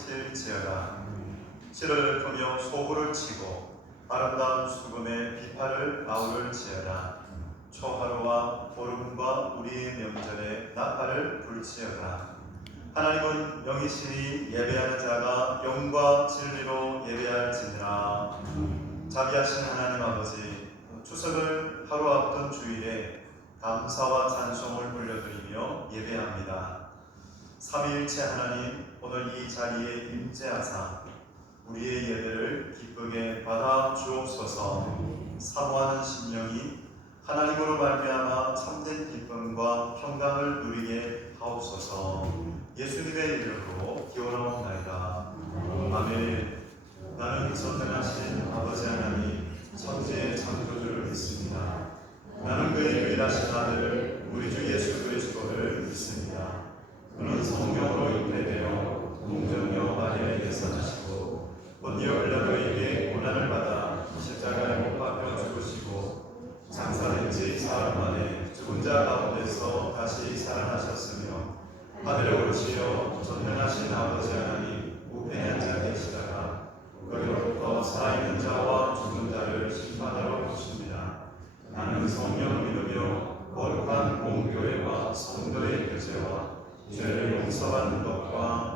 비칠지어다. 실을 펴며 소구를 치고 아름다운 수금의 비파를 아우를지어다. 초하루와 보름과 우리의 명절에 나팔을 불지어다. 하나님은 영이시니 예배하는 자가 영과 진리로 예배할지니라. 자비하신 하나님 아버지, 추석을 하루 앞둔 주일에 감사와 찬송을 올려드리며 예배합니다. 삼위일체 하나님, 오늘 이 자리에 임재하사 우리의 예배를 기쁘게 받아 주옵소서. 사모하는 심령이 하나님으로 말미암아 참된 기쁨과 평강을 누리게 하옵소서. 예수님의 이름으로 기원하옵나이다. 아멘. 나는 전능하신 아버지 하나님 천지의 창조주를 믿습니다. 나는 그의 유일하신 아들 우리 주 예수 그리스도를 믿습니다. 그는 성령으로 잉태되어 동정녀 마리아에게서 나시고 본디오 빌라도에게 고난을 받아 십자가에 못 박혀 죽으시고 장사된 지 사흘 만에 죽은 자 가운데서 다시 살아나셨으며 하늘에 오르시어 전능하신 아버지 하나님 우편에 앉아 계시다가 거기로부터 살아있는 자와 죽은 자를 심판하러 오십니다. 나는 성령을 믿으며 거룩한 공교회와 성도의 교제와 죄를 용서받는 것과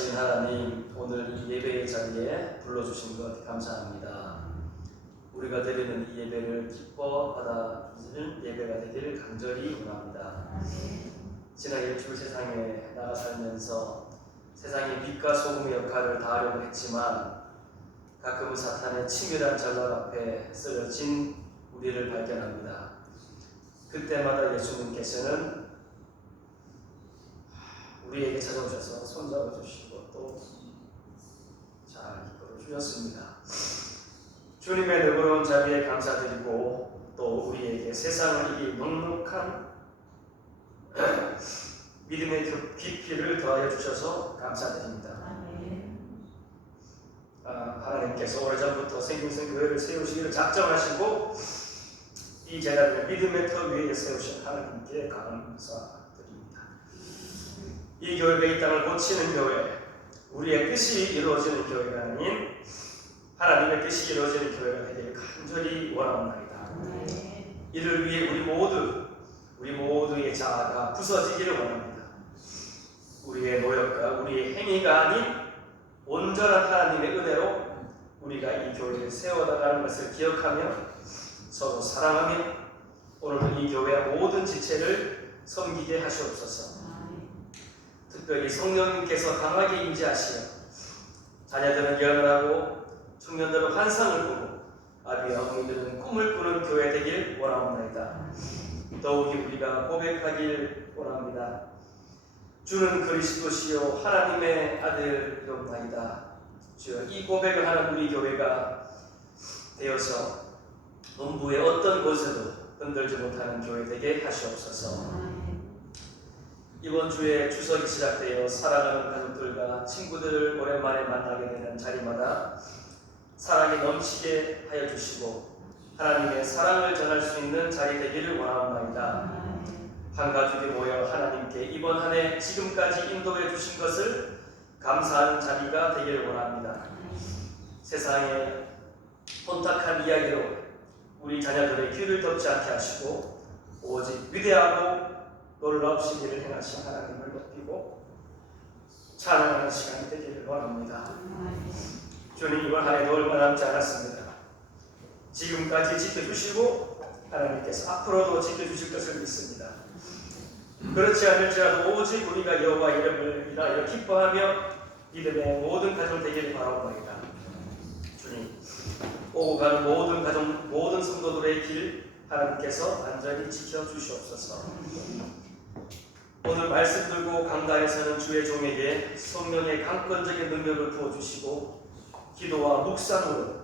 역사하신 하나님, 오늘 이 예배의 자리에 불러주신 것 감사합니다. 우리가 드리는 이 예배를 기뻐 받아주시는 예배가 되기를 간절히 원합니다. 지난 일주일 세상에 나가 살면서 세상의 빛과 소금의 역할을 다하려고 했지만 가끔 사탄의 치밀한 전략 앞에 쓰러진 우리를 발견합니다. 그때마다 예수님께서는 우리에게 찾아오셔서 손잡아 주시고 또 잘 이끌어 주셨습니다. 주님의 너그러운 자비에 감사드리고 또 우리에게 세상을 이길 넉넉한 믿음의 깊이를 더하여 주셔서 감사드립니다. 하나님께서 오래전부터 생김생 교회를 세우시기를 작정하시고 이 제자들의 믿음의 터 위에 세우신 하나님께 감사드립니다. 이 교회가 이 땅을 고치는 교회, 우리의 뜻이 이루어지는 교회가 아닌 하나님의 뜻이 이루어지는 교회가 되기를 간절히 원합니다. 이를 위해 우리 모두의 자아가 부서지기를 원합니다. 우리의 노력과 우리의 행위가 아닌 온전한 하나님의 은혜로 우리가 이 교회를 세워나가는 것을 기억하며 서로 사랑하며 오늘도 이 교회의 모든 지체를 섬기게 하시옵소서. 특별히 성령님께서 강하게 임재하시어 자녀들은 예언하고 청년들은 환상을 꾸고 아비와 어머니들은 꿈을 꾸는 교회 되길 원합니다. 더욱이 우리가 고백하길 원합니다. 주는 그리스도시요 하나님의 아들이옵나이다. 주여, 이 고백을 하는 우리 교회가 되어서 음부의 어떤 곳에도 흔들지 못하는 교회 되게 하시옵소서. 이번 주에 추석이 시작되어 사랑하는 가족들과 친구들을 오랜만에 만나게 되는 자리마다 사랑이 넘치게 하여 주시고 하나님의 사랑을 전할 수 있는 자리 되기를 원합니다. 한 가족이 모여 하나님께 이번 한 해 지금까지 인도해 주신 것을 감사하는 자리가 되기를 원합니다. 세상의 혼탁한 이야기로 우리 자녀들의 귀를 덮지 않게 하시고 오직 위대하고 놀라우신 일을 행하신 하나님을 높이고 찬양하는 시간이 되기를 원합니다. 주님, 이번 한 해도 얼마 남지 않았습니다. 지금까지 지켜주시고 하나님께서 앞으로도 지켜주실 것을 믿습니다. 그렇지 않을지라도 오직 우리가 여호와 이름을 인하여 기뻐하며 믿음의 모든 가정 되기를 바라옵나이다. 주님, 오고 가는 모든 가정, 모든 성도들의 길 하나님께서 안전히 지켜주시옵소서. 오늘 말씀 들고 강단에서는 주의 종에게 성령의 강권적인 능력을 부어주시고 기도와 묵상으로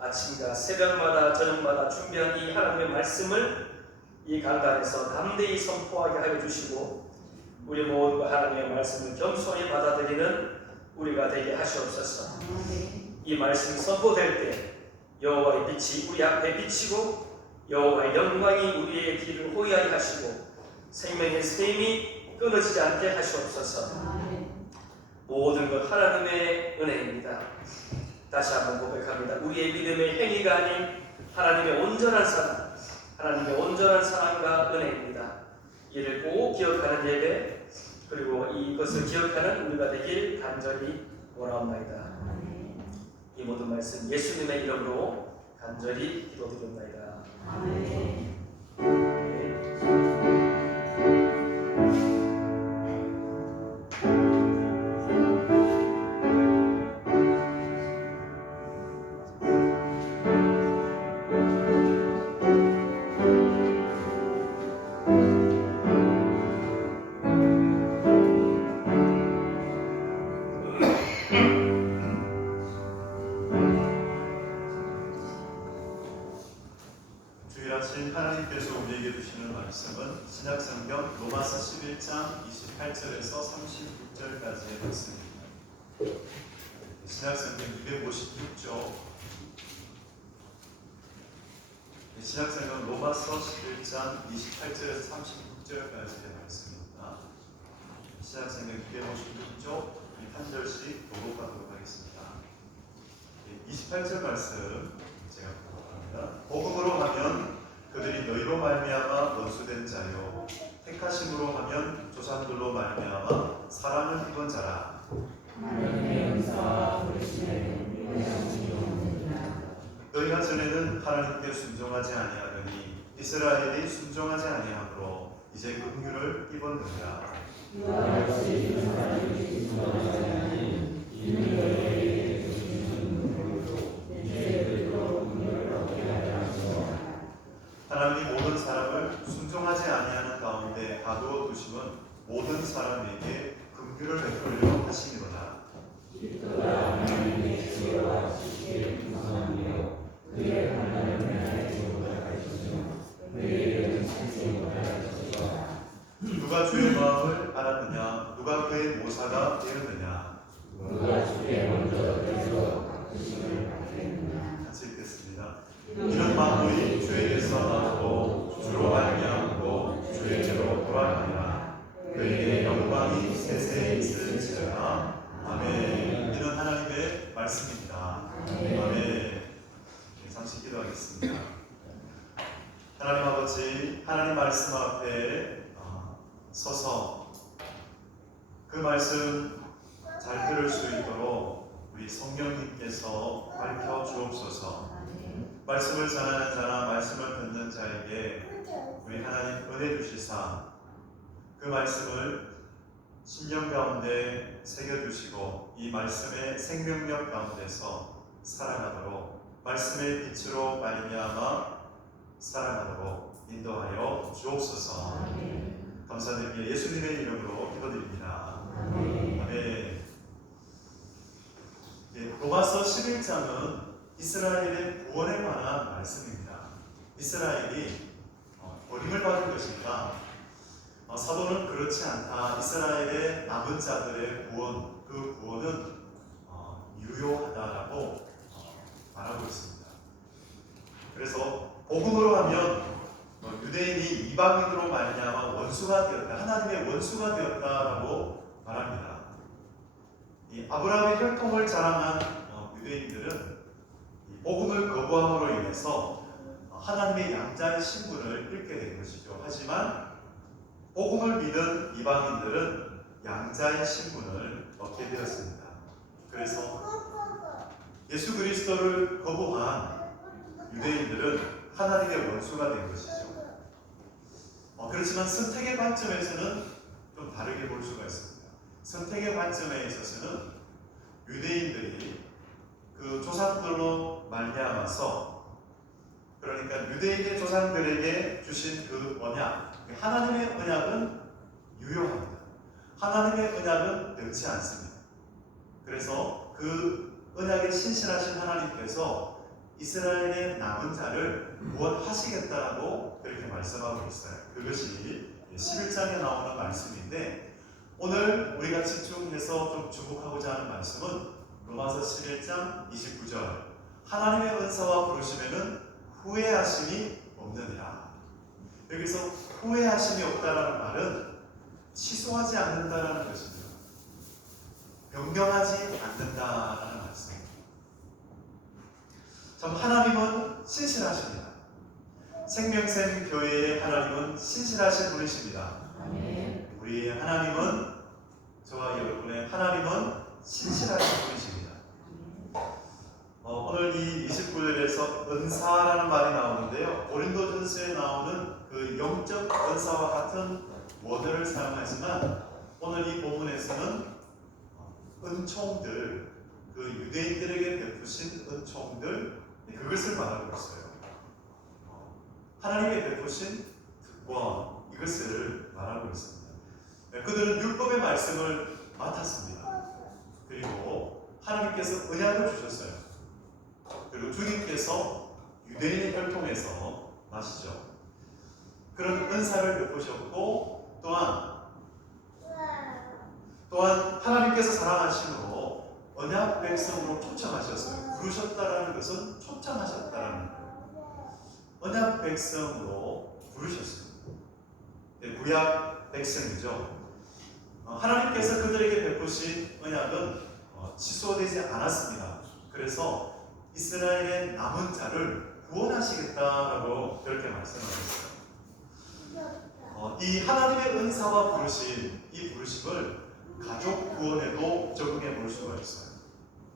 아침과 새벽마다 저녁마다 준비한 이 하나님의 말씀을 이 강단에서 담대히 선포하게 하여 주시고 우리 모두가 하나님의 말씀을 겸손히 받아들이는 우리가 되게 하시옵소서. 이 말씀이 선포될 때 여호와의 빛이 우리 앞에 비치고 여호와의 영광이 우리의 길을 호위하게 하시고 생명의 샘이 끊어지지 않게 하시옵소서. 모든 것 하나님의 은혜입니다. 다시 한번 고백합니다. 우리의 믿음의 행위가 아닌 하나님의 온전한 사랑, 하나님의 온전한 사랑과 은혜입니다. 이를 꼭 기억하는 예배, 그리고 이것을 기억하는 우리가 되길 간절히 원합니다. 이 모든 말씀 예수님의 이름으로 간절히 기도드립니다. 아멘. 하나님께서 우리에게 주시는 말씀은 신약성경 로마서 11장 28절에서 36절까지의 말씀입니다. 신약성경 256조, 신약성경 로마서 11장 28절에서 36절까지의 말씀입니다. 신약성경 256조 한 절씩 교독하도록 하겠습니다. 28절 말씀 제가 보도합니다. 복음으로 하면 그들이 너희로 말미암아 원수된 자요 택하심으로 하면 조상들로 말미암아 사랑을 입은 자라. 하나님께 순종하지 아니하더니 이스라엘이 순종하지 아니하므로 이제 긍휼을 입었느니라. 하나님이 모든 사람을 순종하지 아니하는 가운데 가두어 두심은 모든 사람에게 긍휼을 베풀려 하심이로다. 누가 주의 마음을 알았느냐? 누가 그의 모사가 되었느냐? 같이 읽겠습니다. 이런 만물이 주에게서 나오고 주로 말미암고 주에게로 돌아가니라. 그에게 영광이 세세에 있을지어다. 아멘. 이런 하나님의 말씀입니다. 아멘. 잠시 기도하겠습니다. 하나님 아버지, 하나님 말씀 앞에 서서 그 말씀 잘 들을 수 있도록 우리 성령님께서 밝혀 주옵소서. 말씀을 전하는 자나 말씀을 듣는 자에게 우리 하나님 은혜 주시사 그 말씀을 심령 가운데 새겨주시고 이 말씀의 생명력 가운데서 살아가도록 말씀의 빛으로 말미암아 살아가도록 인도하여 주옵소서. 감사드리며 예수님의 이름으로 기도드립니다. 아멘. 로마서 11장은 이스라엘의 구원에 관한 말씀입니다. 이스라엘이 버림을 받은 것인가? 사도는 그렇지 않다. 이스라엘의 남은 자들의 구원, 그 구원은 유효하다라고 말하고 있습니다. 그래서 복음으로 하면 유대인이 이방인으로 말미암아 원수가 되었다, 하나님의 원수가 되었다라고 말합니다. 이 아브라함의 혈통을 자랑한 유대인들은 복음을 거부함으로 인해서 하나님의 양자의 신분을 잃게 된 것이죠. 하지만 복음을 믿은 이방인들은 양자의 신분을 얻게 되었습니다. 그래서 예수 그리스도를 거부한 유대인들은 하나님의 원수가 된 것이죠. 그렇지만 선택의 관점에서는 좀 다르게 볼 수가 있습니다. 선택의 관점에 있어서는 유대인들이 그 조상들로 말미암아서, 그러니까 유대인의 조상들에게 주신 그 언약, 하나님의 언약은 유효합니다. 하나님의 언약은 변치 않습니다. 그래서 그 언약에 신실하신 하나님께서 이스라엘의 남은 자를 구원하시겠다라고 그렇게 말씀하고 있어요. 그것이 11장에 나오는 말씀인데, 오늘 우리가 집중해서 좀 주목하고자 하는 말씀은 로마서 11장 29절. 하나님의 은사와 부르심에는 후회하심이 없느니라. 여기서 후회하심이 없다라는 말은 취소하지 않는다라는 것입니다. 변경하지 않는다라는 말씀입니다. 참 하나님은 신실하십니다. 생명샘 교회의 하나님은 신실하신 분이십니다. 우리의 하나님은, 저와 여러분의 하나님은 신실하신 분이십니다. 오늘 이 29절에서 은사라는 말이 나오는데요, 고린도전서에 나오는 그 영적 은사와 같은 원어를 사용하지만 오늘 이 본문에서는 은총들, 그 유대인들에게 베푸신 은총들, 그것을 말하고 있어요. 하나님의 베푸신 특권, 이것을 말하고 있습니다. 그들은 율법의 말씀을 맡았습니다. 그리고 하나님께서 언약을 주셨어요. 그리고 주님께서 유대인의 혈통에서 나시죠. 그런 은사를 베푸셨고, 또한 하나님께서 사랑하심으로 언약 백성으로 초청하셨어요. 부르셨다라는 것은 초청하셨다라는 거예요. 언약 백성으로 부르셨습니다. 구약 백성이죠. 하나님께서 그들에게 베푸신 언약은 취소되지 않았습니다. 그래서 이스라엘의 남은 자를 구원하시겠다라고 그렇게 말씀하셨어요. 이 하나님의 은사와 부르심, 이 부르심을 가족 구원에도 적용해 볼 수가 있어요.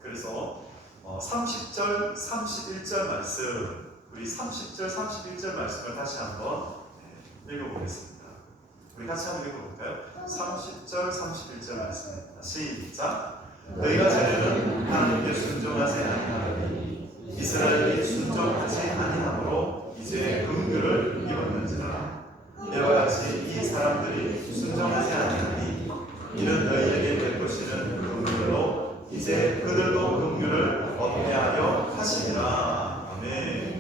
그래서 30절, 31절 말씀 우리 30절, 31절 말씀을 다시 한번 읽어보겠습니다. 우리 같이 한번 읽어볼까요? 30절, 31절 말씀입니다. 시작. 너희가 전에는 하나님께 순종하지 아니하더니 이스라엘이 순종하지 아니하므로 이제 긍휼을 입었는지라. 이와 같이 이 사람들이 순종하지 아니하니 이는 너희에게 베푸시는 긍휼로 이제 그들도 긍휼을 얻게 하려 하시니라. 아멘.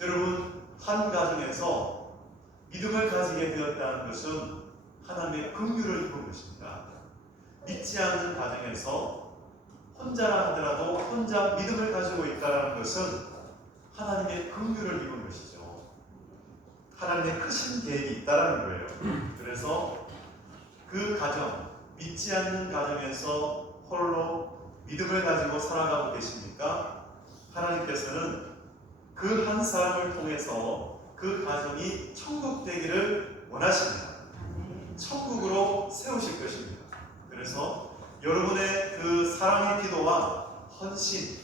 여러분, 한 가정에서 믿음을 가지게 되었다는 것은 하나님의 긍휼을 입은 것입니다. 믿지 않는 가정에서 혼자라 하더라도 혼자 믿음을 가지고 있다는 것은 하나님의 긍휼을 입은 것이죠. 하나님의 크신 계획이 있다는 거예요. 그래서 그 가정, 믿지 않는 가정에서 홀로 믿음을 가지고 살아가고 계십니까? 하나님께서는 그 한 사람을 통해서 그 가정이 천국 되기를 원하십니다. 천국으로 세우실 것입니다. 그래서 여러분의 그 사랑의 기도와 헌신,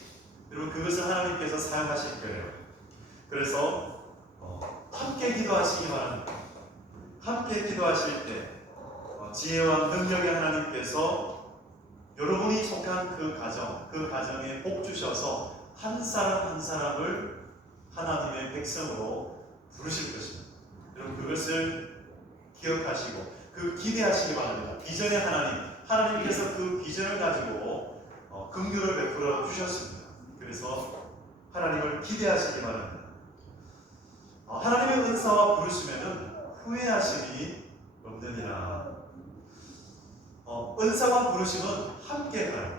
여러분 그것을 하나님께서 사용하실 거예요. 그래서 함께 기도하시기 바랍니다. 함께 기도하실 때 지혜와 능력의 하나님께서 여러분이 속한 그 가정에 복 주셔서 한 사람 한 사람을 하나님의 백성으로 부르실 것입니다. 여러분 그것을 기억하시고 기대하시기 바랍니다. 비전의 하나님께서 그 비전을 가지고 긍휼을 베풀어 주셨습니다. 그래서 하나님을 기대하시기 바랍니다. 하나님의 은사와 부르시면은 후회하심이 없느니라. 은사와 부르심은 함께 가요.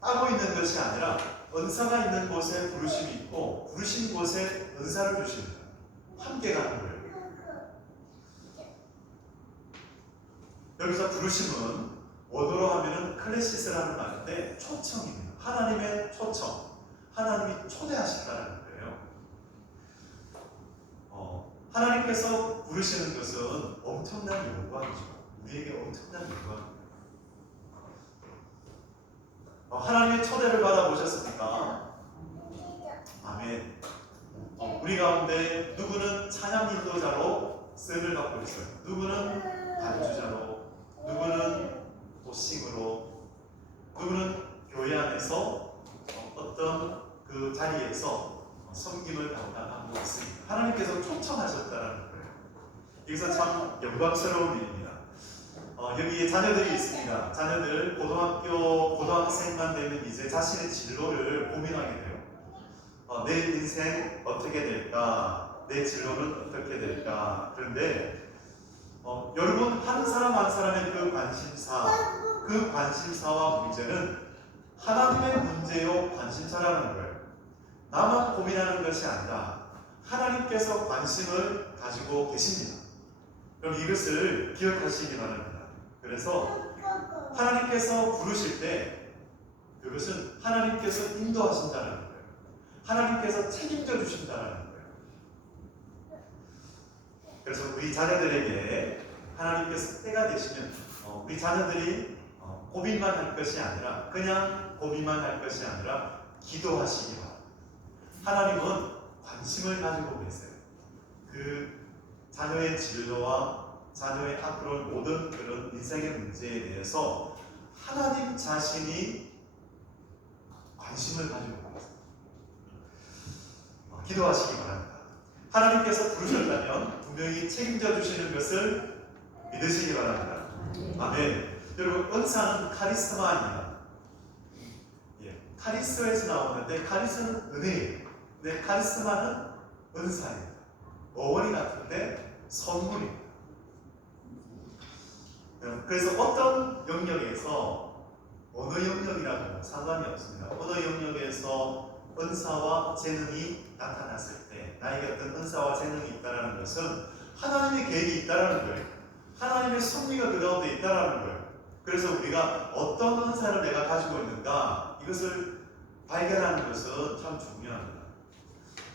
따로 있는 것이 아니라 은사가 있는 곳에 부르심이 있고 부르신 곳에 은사를 주십니다. 함께 가는 거예요. 여기서 부르심은 원어로 하면은 클래시스라는 말인데 초청입니다. 하나님의 초청, 하나님이 초대하신다는 거예요. 하나님께서 부르시는 것은 엄청난 영광이죠. 우리에게 엄청난 영광입니다. 하나님의 초대를 받아보셨습니까? 아멘. 우리 가운데 누구는 찬양 인도자로 쓰임을 받고 있어요. 누구는 반주자로, 누구는 도싱으로, 누구는 교회 안에서 어떤 그 자리에서 섬김을 감당하고 있습니다. 하나님께서 초청하셨다는 거예요. 여기서 참 영광스러운 일입니다. 여기에 자녀들이 있습니다. 자녀들 고등학생만 되면 이제 자신의 진로를 고민하게 돼요. 내 인생 어떻게 될까? 내 진로는 어떻게 될까? 그런데 여러분 한 사람 한 사람의 그 관심사와 문제는 하나님의 문제요 관심사라는 거예요. 나만 고민하는 것이 아니라 하나님께서 관심을 가지고 계십니다. 그럼 이것을 기억하시기 바랍니다. 그래서 하나님께서 부르실 때 그것은 하나님께서 인도하신다는 거예요. 하나님께서 책임져 주신다는 거예요. 그래서 우리 자녀들에게 하나님께서 때가 되시면 우리 자녀들이 고민만 할 것이 아니라 그냥 고민만 할 것이 아니라 기도하시기 바랍니다. 하나님은 관심을 가지고 계세요. 그 자녀의 진로와 자녀의 앞으로 모든 그런 인생의 문제에 대해서 하나님 자신이 관심을 가지고 계세요. 기도하시기 바랍니다. 하나님께서 부르셨다면 분명히 책임져 주시는 것을 믿으시기 바랍니다. 아멘. 여러분 은사는 카리스마입니다. 카리스마에서 나오는데 카리스마는 은혜예요. 근데 카리스마는 은사입니다. 어원이 같은데 선물입니다. 그래서 어떤 영역에서 어느 영역이라도 상관이 없습니다. 어느 영역에서 은사와 재능이 나타났을 때 나에게 어떤 은사와 재능이 있다는 것은 하나님의 계획이 있다는 거예요. 하나님의 섭리가 그 가운데 있다는 거예요. 그래서 우리가 어떤 은사를 내가 가지고 있는가 이것을 발견하는 것은 참 중요합니다.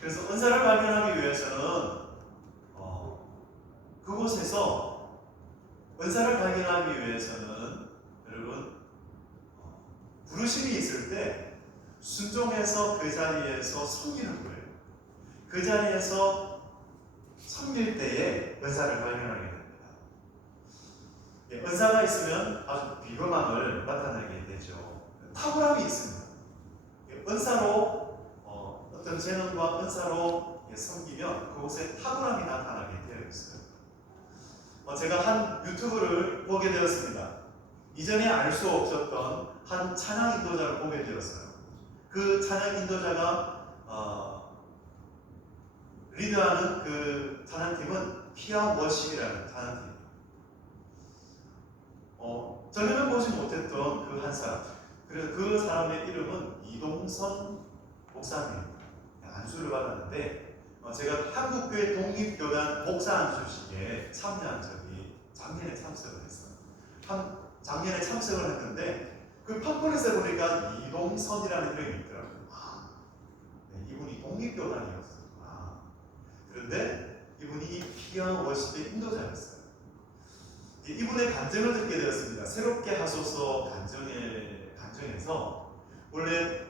그래서 은사를 발견하기 위해서는 그곳에서 은사를 발견하기 위해서는 여러분 부르심이 있을 때 순종해서 그 자리에서 섬기는 거예요. 그 자리에서 섬길 때에 은사를 발견하게 됩니다. 예, 은사가 있으면 아주 비범함을 나타내게 되죠. 탁월함이 있습니다. 예, 은사로 어떤 재능과 은사로 섬기면 그곳에 탁월함이 나타나게 되어 있어요. 제가 한 유튜브를 보게 되었습니다. 이전에 알 수 없었던 한 찬양 인도자를 보게 되었어요. 그 찬양 인도자가 리드하는 그 찬양팀은 피아 워십이라는 찬양팀입니다. 전에는 보지 못했던 그 한 사람, 그래서 그 사람의 이름은 이동선 목사님입니다. 안수를 받았는데 제가 한국교회 독립교단 목사 안수식에 참여한 적이 작년에 참석을 했어요. 작년에 참석을 했는데 그 팜플렛에 보니까 이동선이라는 이름이 있더라고요. 네, 이분이 독립교단이었어요. 그런데 이분이 피아 워십의 인도자였어요. 이분의 간증을 듣게 되었습니다. 새롭게 하소서 간증에서 원래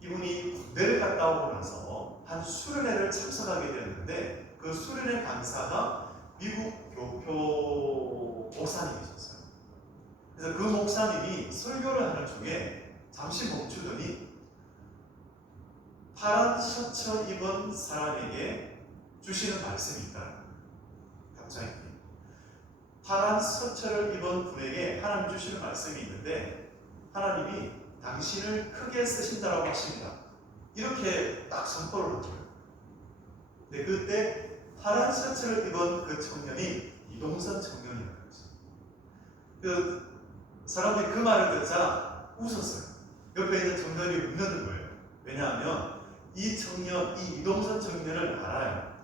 이분이 군대를 갔다 오고 나서 한 수련회를 참석하게 되었는데 그 수련회 강사가 미국 교포 목사님이셨어요. 그래서 그 목사님이 설교를 하는 중에 잠시 멈추더니 파란 셔츠 입은 사람에게 주시는 말씀이 있다. 갑자기 파란 셔츠를 입은 분에게 하나님 주시는 말씀이 있는데 하나님이 당신을 크게 쓰신다라고 하십니다. 이렇게 딱 선포를 하고요. 근데 그때 파란 셔츠를 입은 그 청년이 이동선 청년이라는 거죠. 그 사람들이 그 말을 듣자 웃었어요. 옆에 있는 청년이 웃는 거예요. 왜냐하면 이 이동선 청년을 알아요.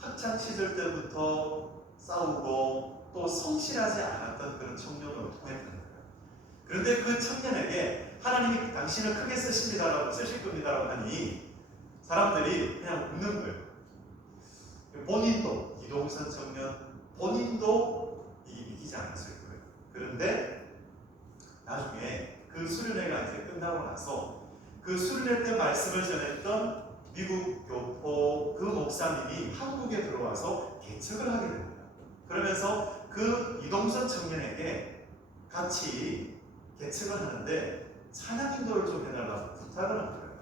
학창 시절 때부터 싸우고 또 성실하지 않았던 그런 청년으로 통했다는 거예요. 그런데 그 청년에게 하나님이 당신을 크게 쓰실 겁니다라고 하니 사람들이 그냥 웃는 거예요. 본인도 이동선 청년 본인도 이기지 않았을 거예요. 그런데 나중에 그 수련회가 이제 끝나고 나서 그 수련회 때 말씀을 전했던 미국 교포 그 목사님이 한국에 들어와서 개척을 하게 됩니다. 그러면서 그 이동선 청년에게 같이 개척을 하는데 찬양 인도를 좀 해달라고 부탁을 한 거예요.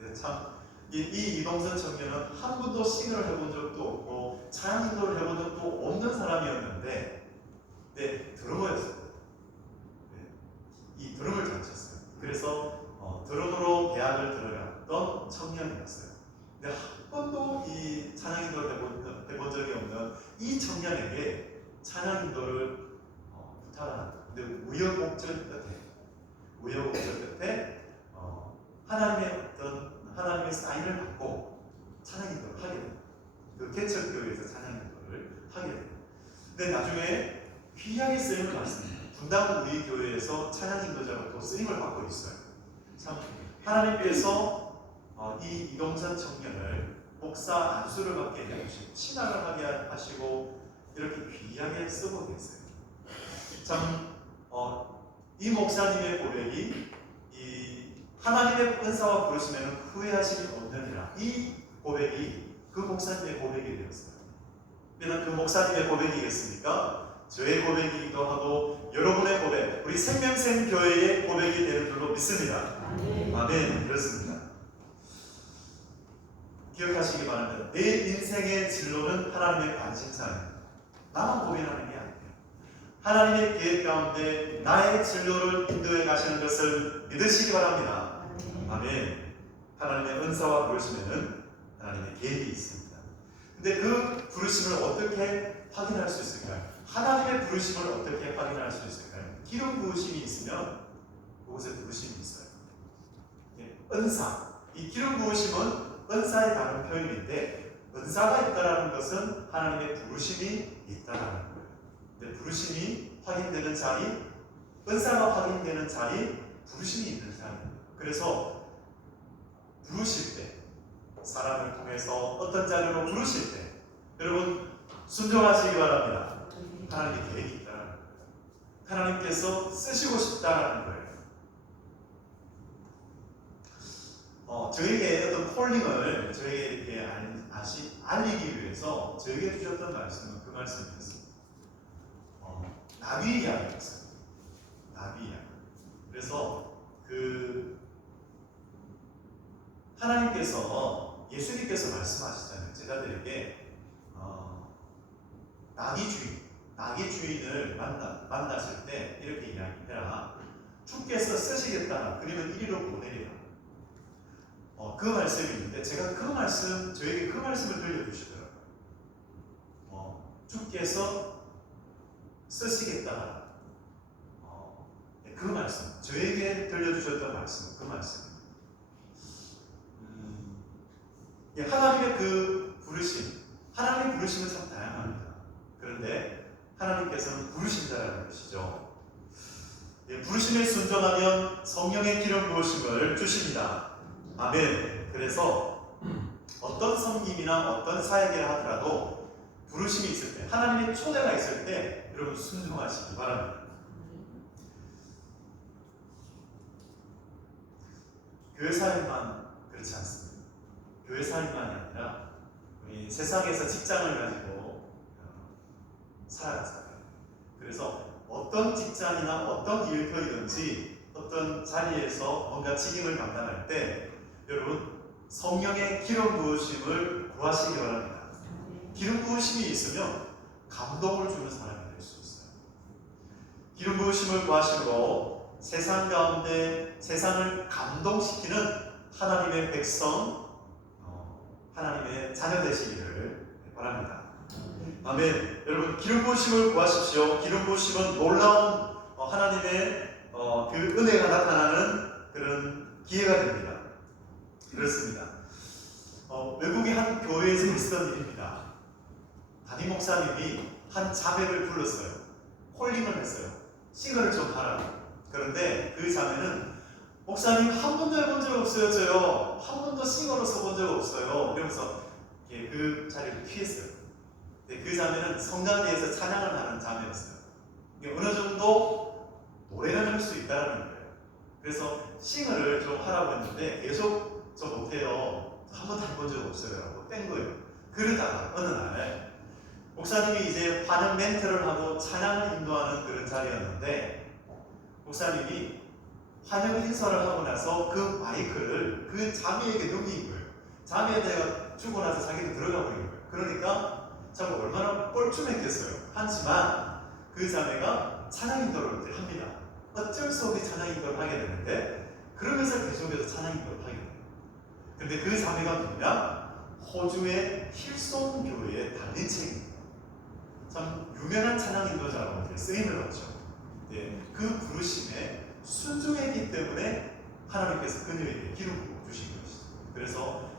네, 참 이 이동선 청년은 한 번도 싱을 해본 적도 없고 찬양 인도를 해본 적도 없는 사람이었는데 드러머였어요. 이 드럼을 잘 쳤어요. 그래서 드럼으로 대학을 들어갔던 청년이었어요. 근데 한 번도 이 찬양 인도를 해본 적이 없는 이 청년에게 찬양 인도를 부탁을 합니다. 근데 우여곡절 끝에 하나님의 사인을 받고 찬양 인도를 하게 됩니다. 그 개척교회에서 찬양 인도를 하게 됩니다. 근데 나중에 귀하게 쓰임을 받습니다. 분당 우리 교회에서 찬양 인도자로 또 쓰임을 받고 있어요. 참 하나님께서 이 이동선 청년을 목사 안수를 받게 해주시고 신학을 하게 하시고 이렇게 귀하게 쓰고 계세요. 참 이 목사님의 고백이 이 하나님의 은사와 부르시면 후회하심이 없느니라. 이 고백이 그 목사님의 고백이 되었어요. 그러면 그 목사님의 고백이겠습니까? 저의 고백이기도 하고 여러분의 고백, 우리 생명샘 교회의 고백이 되는 줄로 믿습니다. 아멘. 그렇습니다. 기억하시기 바랍니다. 내 인생의 진로는 하나님의 관심사입니다. 나만 고민하는 게 아니에요. 하나님의 계획 가운데 나의 진로를 인도해 가시는 것을 믿으시기 바랍니다. 아멘. 하나님의 은사와 부르심에는 하나님의 계획이 있습니다. 근데 그 부르심을 어떻게 확인할 수 있을까요? 하나님의 부르심을 어떻게 확인할 수 있을까요? 기름 부으심이 있으면 그곳에 부르심이 있어요. 은사. 이 기름 부으심은 은사의 다른 표현인데 은사가 있다라는 것은 하나님의 부르심이 있다라는 거예요. 근데 부르심이 확인되는 자리, 은사가 확인되는 자리, 부르심이 있는 자리입니다. 그래서 부르실 때, 사람을 통해서 어떤 자리로 부르실 때 여러분 순종하시기 바랍니다. 하나님의 계획이 있다라는 거예요. 하나님께서 쓰시고 싶다라는 거예요. 저에게 어떤 콜링을 저에게 이렇게 알리기 위해서 저에게 주셨던 말씀은 그 말씀이었습니다. 나비 이야기였어요. 나비 이야기. 그래서 하나님께서 예수님께서 말씀하시잖아요. 제자들에게 나귀 주인을 만나실 때 이렇게 이야기해라. 주께서 쓰시겠다. 그러면 이리로 보내리라. 그 말씀이 있는데 제가 저에게 그 말씀을 들려주시더라고요. 주께서 쓰시겠다. 그 말씀, 저에게 들려주셨던 말씀, 그 말씀입니다. 하나님의 그 부르심, 하나님의 부르심은 참 다양합니다. 그런데 하나님께서는 부르신다라는 것이죠. 부르심에 순종하면 성령의 기름 부으심을 주십니다. 아멘. 그래서 어떤 섬김이나 어떤 사역을 하더라도 부르심이 있을 때, 하나님의 초대가 있을 때 여러분 순종하시기 바랍니다. 교회 사역만 그렇지 않습니다. 교회 사역만이 아니라 우리 세상에서 직장을 가지고 살아가잖아요. 그래서 어떤 직장이나 어떤 일터이든지 어떤 자리에서 뭔가 책임을 감당할 때 여러분 성령의 기름 부으심을 구하시기 바랍니다. 기름 부으심이 있으면 감동을 주는 사람이 될 수 있어요. 기름 부으심을 구하심으로 세상 가운데 세상을 감동시키는 하나님의 백성, 하나님의 자녀 되시기를 바랍니다. 아멘. 여러분 기름 부으심을 구하십시오. 기름 부으심은 놀라운 하나님의 그 은혜가 나타나는 그런 기회가 됩니다. 그렇습니다. 외국의 한 교회에서 있었던 일입니다. 담임 목사님이 한 자매를 불렀어요. 콜링을 했어요. 싱글을 좀 하라고. 그런데 그 자매는 목사님 한 번도 해본 적 없어요. 저요. 한 번도 싱어로 써본 적 없어요. 이러면서 그 자리를 피했어요. 그 자매는 성당에서 찬양을 하는 자매였어요. 어느 정도 노래는 할 수 있다는 거예요. 그래서 싱어를 좀 하라고 했는데 계속 저 못해요. 한 번도 해본 적 없어요. 라고 뺀 거예요. 그러다가 어느 날 목사님이 이제 환영 멘트를 하고 찬양을 인도하는 그런 자리였는데 목사님이 환영 인사를 하고 나서 그 마이크를 그 자매에게 넘긴 거예요. 자매가 주고 나서 자기도 들어가 버린 거예요. 그러니까 참 얼마나 뻘쭘했겠어요. 하지만 그 자매가 찬양 인도를 합니다. 어쩔 수 없이 찬양 인도를 하게 되는데 그러면서 계속해서 찬양 인도를 하게 돼요. 근데 그 자매가 누구냐? 호주의 힐송 교회의 단리책입니다. 참 유명한 찬양 인도자로 쓰임을 받죠. 그 부르심에 순종했기 때문에 하나님께서 그녀에게 기름 부어 주신 것이죠. 그래서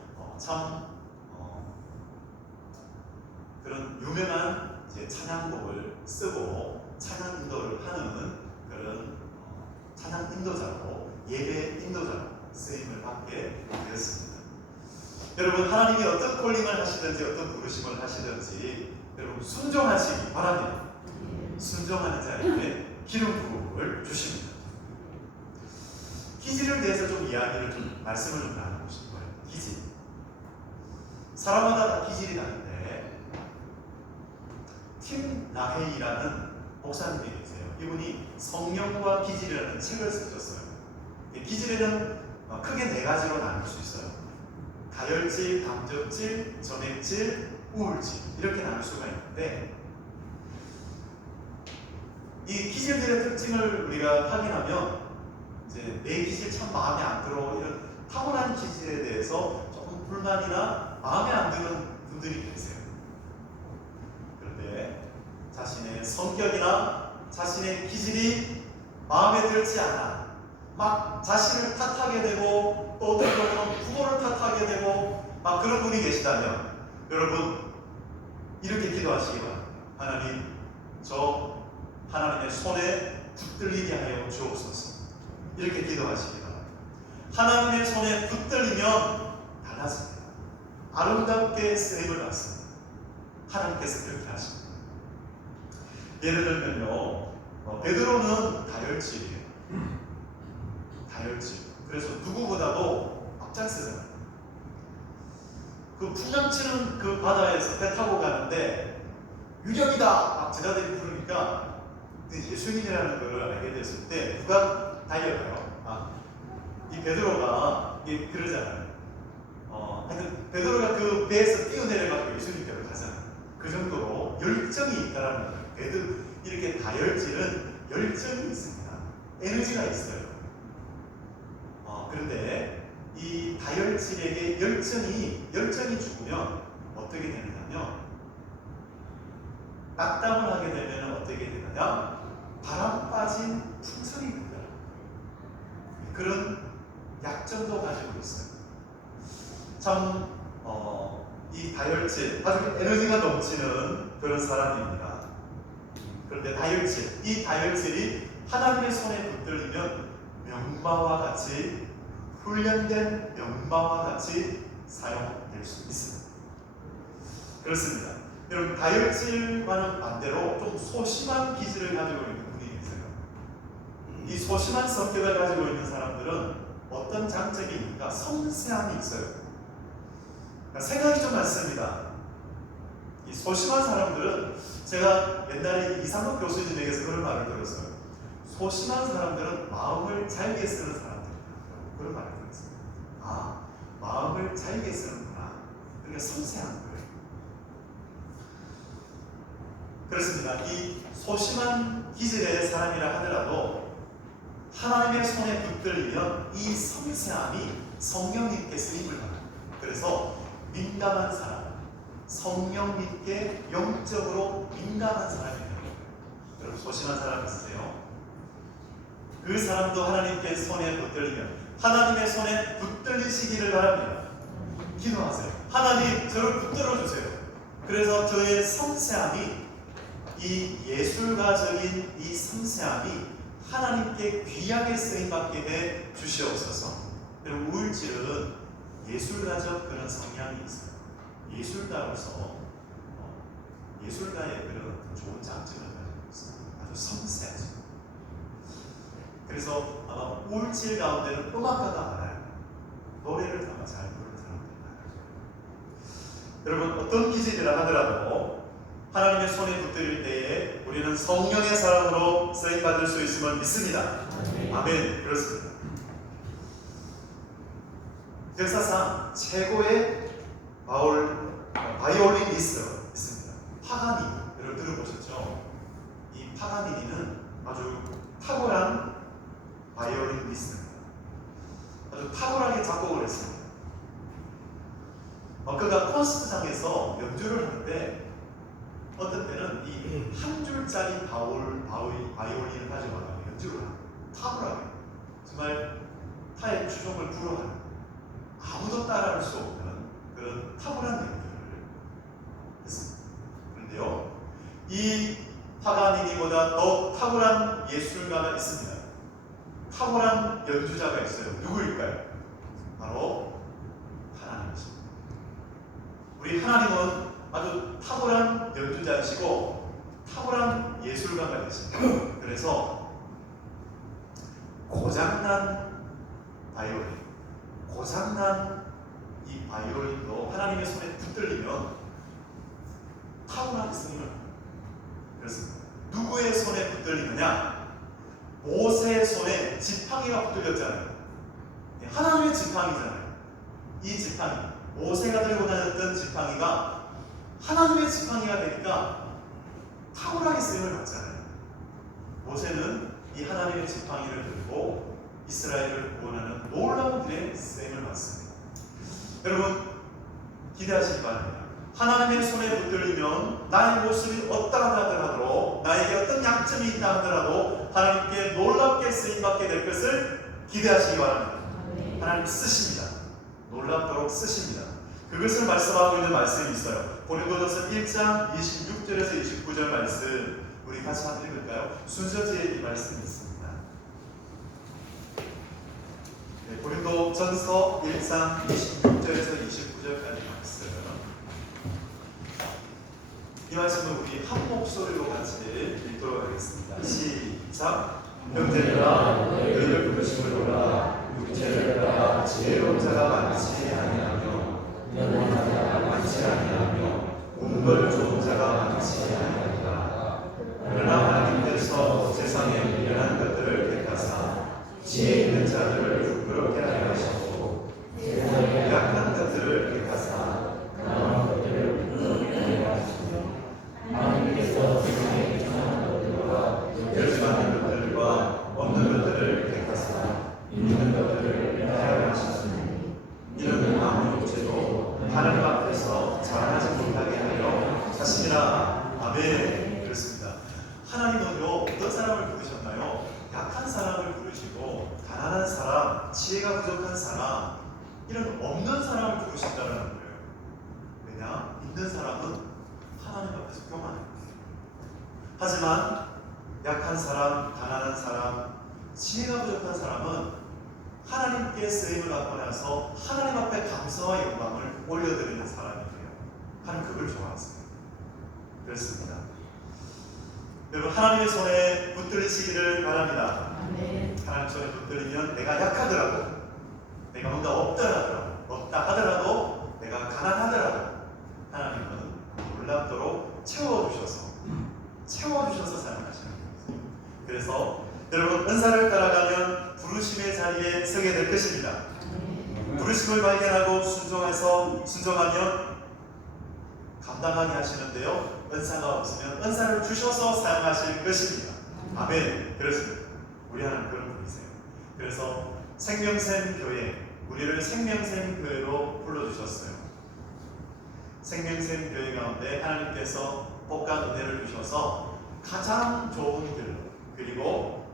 그런 유명한 찬양곡을 쓰고 찬양 인도를 하는 그런 찬양 인도자로 예배 인도자로 쓰임을 받게 되었습니다. 여러분 하나님이 어떤 콜링을 하시든지 어떤 부르심을 하시든지 여러분 순종하시기 바랍니다. 순종하는 자에게 기름 부음을 주십니다. 기질에 대해서 말씀을 좀 나누고 싶어요. 기질. 사람마다 다 기질이 다른데 팀 나헤이라는 목사님이 계세요. 이분이 성령과 기질이라는 책을 쓰셨어요. 기질에는 크게 4가지로 나눌 수 있어요. 다혈질, 담즙질, 점액질, 우울질 이렇게 나눌 수가 있는데 이 기질들의 특징을 우리가 확인하면 이제 내 기질 참 마음에 안 들어 이런 타고난 기질에 대해서 조금 불만이나 마음에 안 드는 분들이 계세요. 그런데 자신의 성격이나 자신의 기질이 마음에 들지 않아 막 자신을 탓하게 되고 또 어떤 경우는 부모를 탓하게 되고 막 그런 분이 계시다면 여러분 이렇게 기도하시기 바랍니다. 하나님 저 하나님의 손에 붙들리게 하여 주옵소서. 이렇게 기도하시기 바랍니다. 하나님의 손에 붙들리면 달라집니다. 아름답게 쓰임을 받습니다. 하나님께서 그렇게 하십니다. 예를 들면요 베드로는 다혈질이에요. 다혈질. 그래서 누구보다도 앞장서잖아요. 그 풍랑치는 그 바다에서 배 타고 가는데 유령이다! 막 제자들이 부르니까 예수님이라는 걸 알게 됐을 때 누가 달려가요? 이 베드로가 그러잖아요. 하여튼 베드로가 그 배에서 뛰어내려가지고 예수님께로 가잖아요. 그 정도로 열정이 있다라는 거예요. 이렇게 다혈질은 열정이 있습니다. 에너지가 있어요. 그런데 이 다혈질에게 열정이 죽으면 어떻게 되느냐면 낙담을 하게 되면 어떻게 되느냐? 바람 빠진 풍선이 된다. 그런 약점도 가지고 있어요. 참, 이 다혈질, 아주 에너지가 넘치는 그런 사람입니다. 그런데 이 다혈질이 하나님의 손에 붙들리면 명마와 같이, 훈련된 명마와 같이 사용될 수 있습니다. 그렇습니다. 여러분, 다혈질과는 반대로 좀 소심한 기질을 가지고 있는 분이 계세요. 이 소심한 성격을 가지고 있는 사람들은 어떤 장점이 있는가? 섬세함이 있어요. 생각이 좀 많습니다. 이 소심한 사람들은 제가 옛날에 이상국 교수님에게서 그런 말을 들었어요. 소심한 사람들은 마음을 잘게 쓰는 사람들이다. 그런 말을 들었어요. 마음을 잘게 쓰는구나. 그러니까 섬세한 거예요. 그렇습니다. 이 소심한 기질의 사람이라 하더라도 하나님의 손에 붙들리면 이 섬세함이 성령님께 쓰임을 받아요. 그래서 민감한 사람, 성령님께 영적으로 민감한 사람이 되는 거예요. 여러분 소심한 사람 있으세요? 그 사람도 하나님께 손에 붙들리면 하나님의 손에 붙들리시기를 바랍니다. 기도하세요. 하나님 저를 붙들어 주세요. 그래서 저의 섬세함이 이 예술가적인 이 섬세함이 하나님께 귀하게 쓰임받게 해 주시옵소서. 여러분 우울질은 예술가적 그런 성향이 있어요. 예술가로서 예술가의 그런 좋은 장점을 가지고 있어요. 아주 섬세하죠. 그래서 아마 우울질 가운데는 음악가가 많아요. 노래를 아마 잘 부르는 사람들이 많아요. 여러분 어떤 기질이라 하더라도 하나님의 손에 붙들릴 때에 우리는 성령의 사랑으로 쓰임받을 수 있음을 믿습니다. 아멘. 그렇습니다. 역사상 최고의 바이올리니스트가 있습니다. 파가니니. 여러분 들어보셨죠? 이 파가니니는 아주 탁월한 바이올리니스트입니다. 아주 탁월하게 작곡을 했습니다. 그가 콘서트장에서 연주를 하는데 어떤 때는 이 한 줄짜리 바이올린을 가져와서 연주를 합니다. 탁월하게. 정말 타의 추종을 불허하는 아무도 따라할 수 없는 그런 탁월한 연주를 했습니다. 그런데요, 이 파가니니보다 더 탁월한 예술가가 있습니다. 탁월한 연주자가 있어요. 누구일까요? 바로 하나님이십니다. 우리 하나님은 아주 탁월한 연주자이시고 탁월한 예술가가 되십니다. 그래서 고장난 바이올린, 고장난 이 바이올린도 하나님의 손에 붙들리면 탁월하게 쓰임을 합니다. 그렇습니다. 누구의 손에 붙들리느냐? 모세의 손에 지팡이가 붙들렸잖아요. 하나님의 지팡이잖아요. 이 지팡이, 모세가 들고 다녔던 지팡이가 하나님의 지팡이가 되니까 탁월하게 쓰임을 받잖아요. 모세는 이 하나님의 지팡이를 들고 이스라엘을 구원하는 놀라운 일에 쓰임을 받습니다. 여러분 기대하시기 바랍니다. 하나님의 손에 붙들리면 나의 모습이 어떠하다 하더라도 나에게 어떤 약점이 있다 하더라도 하나님께 놀랍게 쓰임받게 될 것을 기대하시기 바랍니다. 하나님 쓰십니다. 놀랍도록 쓰십니다. 그것을 말씀하고 있는 말씀이 있어요. 고린도전서 1장 26절에서 29절 말씀 우리 같이 한번 읽을까요? 순서지에 이 말씀이 있습니다. 네, 고린도전서 1장 26절에서 29절까지 말씀. 이 말씀을 우리 한 목소리로 같이 읽도록 하겠습니다. 시작. 형제들아 너희를 부르심을 보라. 육체를 따라 지혜로운 자가 많지 아니하며 연한 자가 많지 아니하며 운걸 좋은 자가 많지 아니하리라. 그러나 하나님께서 세상의 미련한 것들을 택하사 지혜 있는 자들을 부끄럽게 하려 하시고 세상의 약한 것들을 택하사 강한 것들을 부끄럽게 하려 하시며 하나님께서 세상의 이상한 것들과 열심하는 것들과 없는 것들을 택하사 있는 것들을 위하여 하시니 이는 아무 육체도 하나님 앞에서 자랑하지 못하게 하려 하시니라. 아멘. 그렇습니다. 하나님은요, 어떤 사람을 부르셨나요? 약한 사람을 부르시고 가난한 사람, 지혜가 부족한 사람, 이런 없는 사람을 부르신다는 거예요. 왜냐? 있는 사람은 하나님 앞에서 교만해요. 하지만 약한 사람, 가난한 사람, 지혜가 부족한 사람은 하나님께 쓰임을 받고 나서 하나님 앞에 감사와 영광을 올려드리는 사람이에요. 하나님 그걸 좋아하세요. 그렇습니다. 여러분, 하나님의 손에 붙들리시기를 바랍니다. 하나님 손에 붙들리면 내가 약하더라도, 내가 뭔가 없다 하더라도, 내가 가난하더라도 하나님은 놀랍도록 채워주셔서 사용하시는 거예요. 그래서 여러분, 은사를 따라가면 부르심의 자리에 서게 될 것입니다. 부르심을 발견하고 순종하면 감당하게 하시는데요, 은사가 없으면 은사를 주셔서 사용하실 것입니다. 아멘. 그렇습니다. 우리 하나님 그런 분이세요. 그래서 생명샘 교회, 우리를 생명샘 교회로 불러주셨어요. 생명샘 교회 가운데 하나님께서 복과 은혜를 주셔서 가장 좋은 길로, 그리고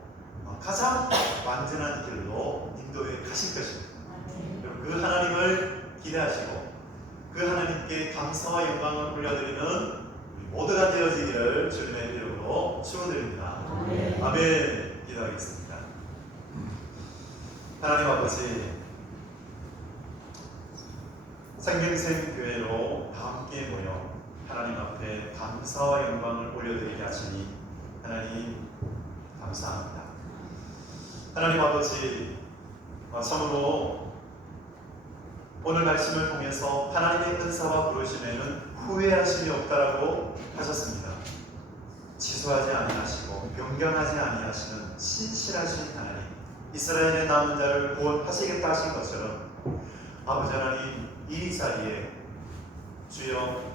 가장 완전한 길로 인도해 가실 것입니다. 여러분, 그 하나님을 기대하시고 그 하나님께 감사와 영광을 올려드리는 우리 모두가 되어지기를 주님의 이름으로 축원드립니다. 아멘. 기도하겠습니다. 하나님 아버지, 생명샘 교회로 다 함께 모여 하나님 앞에 감사와 영광을 올려드리게 하시니 하나님 감사합니다. 하나님 아버지, 참으로 오늘 말씀을 통해서 하나님의 은사와 부르심에는 후회하심이 없다라고 하셨습니다. 취소하지 아니하시고 변경하지 아니하시는 신실하신 하나님, 이스라엘의 남은 자를 구원하시겠다 하신 것처럼 아버지 하나님, 이 자리에 주여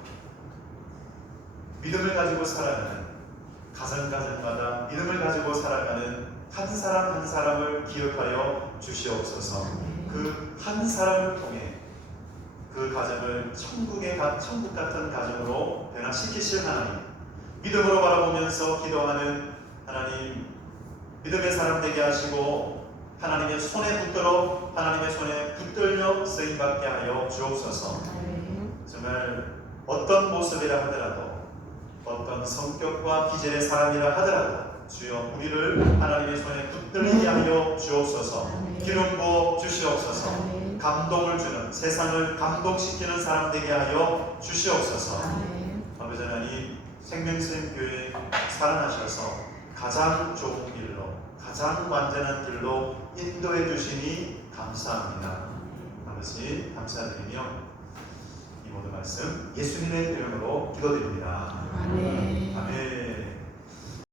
믿음을 가지고 살아가는 가정가정마다 믿음을 가지고 살아가는 한 사람 한 사람을 기억하여 주시옵소서. 그 한 사람을 통해 그 가정을 천국 같은 가정으로 변화시키실 하나님, 믿음으로 바라보면서 기도하는 하나님, 믿음의 사람 되게 하시고 하나님의 손에 붙들려 쓰임받게 하여 주옵소서. 정말 어떤 모습이라 하더라도, 어떤 성격과 기질의 사람이라 하더라도 주여 우리를 하나님의 손에 붙들리게 하여 주옵소서. 기름 부어 주시옵소서. 감동을 주는, 세상을 감동시키는 사람 되게 하여 주시옵소서. 아버지 하나님, 생명샘 교회 살아나셔서 가장 좋은 길로, 가장 완전한 길로 인도해 주시니 감사합니다. 아버지 감사드리며 이 모든 말씀 예수님의 이름으로 기도드립니다. 아멘.